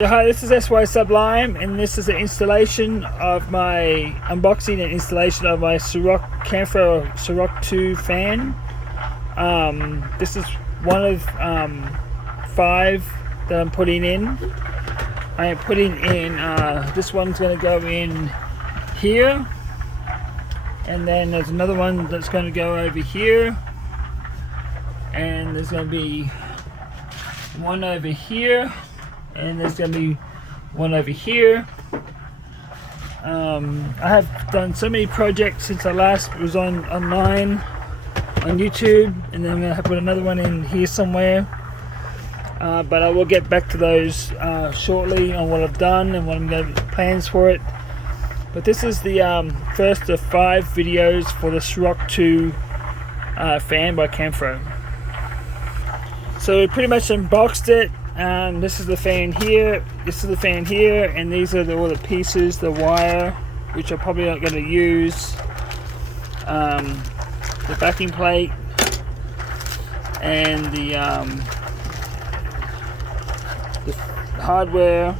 Hi, this is SY Sublime, and this is an installation of my unboxing and installation of my Camfro Sorrocco 2 fan. This is one of 5 that I'm putting in. I am putting in, this one's going to go in here, and then there's another one that's going to go over here, and there's going to be one over here, and there's going to be one over here. I have done so many projects since I last was online on YouTube, and then I'm going to put another one in here somewhere, but I will get back to those shortly on what I've done and what I'm going to plans for it. But this is the first of 5 videos for the Sorrocco 2 fan by Camfro. So we pretty much unboxed it. This is the fan here, this is the fan here, and these are all the pieces, the wire, which I'm probably not going to use, the backing plate, and the hardware,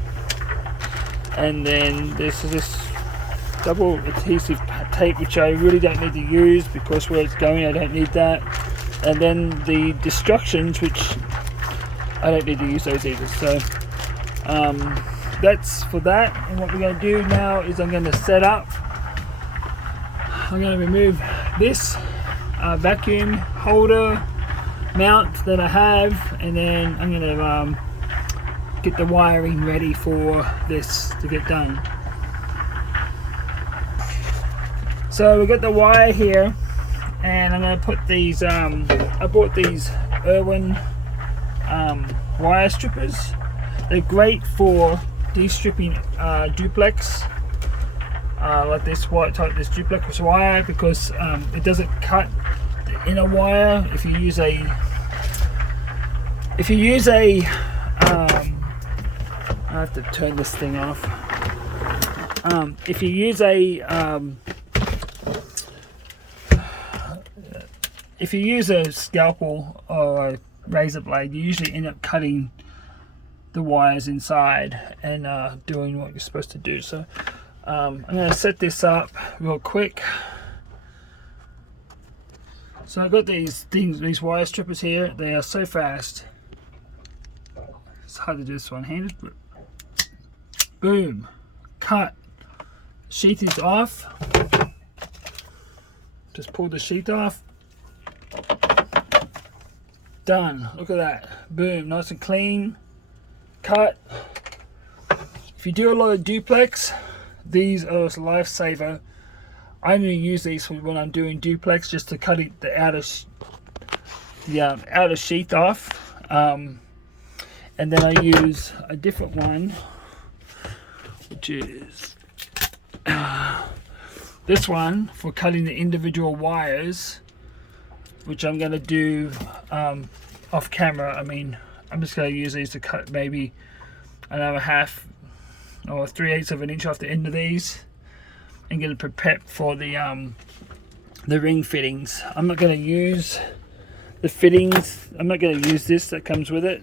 and then this is this double adhesive tape, which I really don't need to use because where it's going I don't need that, and then the instructions, which I don't need to use those either. So that's for that. And what we're going to do now is I'm going to set up. I'm going to remove this vacuum holder mount that I have, and then I'm going to get the wiring ready for this to get done. So we've got the wire here, and I'm going to put these. I bought these Irwin wire strippers. They're great for de-stripping duplex, like this this duplex wire, because it doesn't cut the inner wire. If you use a I have to turn this thing off. If you use a scalpel or a razor blade, you usually end up cutting the wires inside and doing what you're supposed to do. So I'm going to set this up real quick. So I've got these wire strippers here. They are so fast. It's hard to do this one-handed, but boom, cut. Sheath is off. Just pull the sheath off. Done. Look at that. Boom. Nice and clean. Cut. If you do a lot of duplex, these are a lifesaver. I only use these when I'm doing duplex, just to cut the outer sheath off. And then I use a different one, which is this one for cutting the individual wires, which I'm going to do off camera. I mean, I'm just going to use these to cut maybe another 1/2 or 3/8 of an inch off the end of these, and going to prep for the ring fittings. I'm not going to use the fittings. I'm not going to use this that comes with it.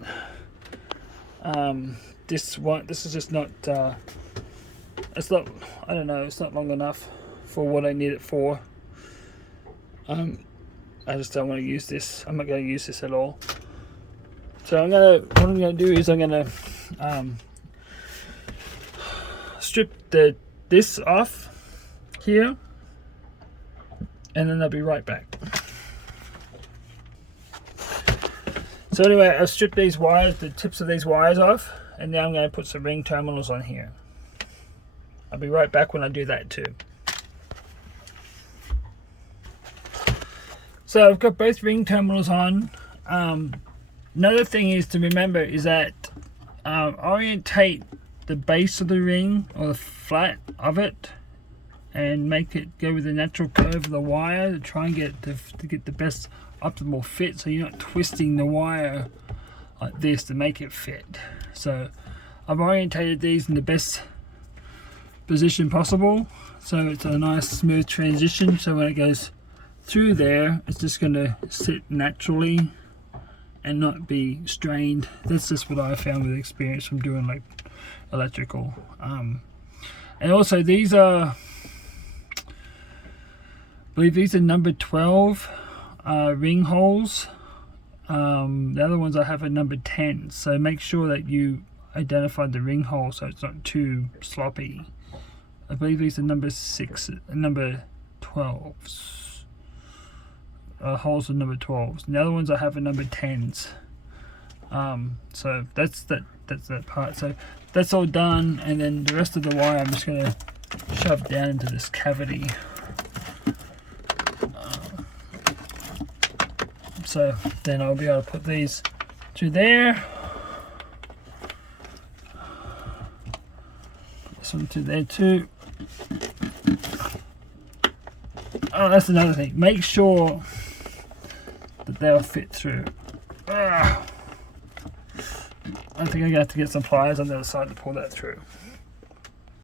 This is just not. It's not. I don't know. It's not long enough for what I need it for. I just don't want to use this. I'm not going to use this at all. So what I'm going to do is I'm going to strip this off here, and then I'll be right back. So anyway, I've stripped these wires, the tips of these wires off, and now I'm going to put some ring terminals on here. I'll be right back when I do that too. So I've got both ring terminals on. Another thing is to remember is that orientate the base of the ring, or the flat of it, and make it go with the natural curve of the wire to try and get the best optimal fit, so you're not twisting the wire like this to make it fit. So I've orientated these in the best position possible, so it's a nice smooth transition, so when it goes through there, it's just going to sit naturally and not be strained. That's just what I found with experience from doing like electrical. And also these are, I believe these are number 12 ring holes. The other ones I have are number 10, so make sure that you identify the ring hole so it's not too sloppy. I believe these are number 6, number 12s. Holes are number 12s. And the other ones I have are number 10s. So that's that part. So that's all done, and then the rest of the wire I'm just going to shove down into this cavity. So then I'll be able to put these through there. This one through there too. Oh, that's another thing. Make sure that they'll fit through. I think I'm going to have to get some pliers on the other side to pull that through.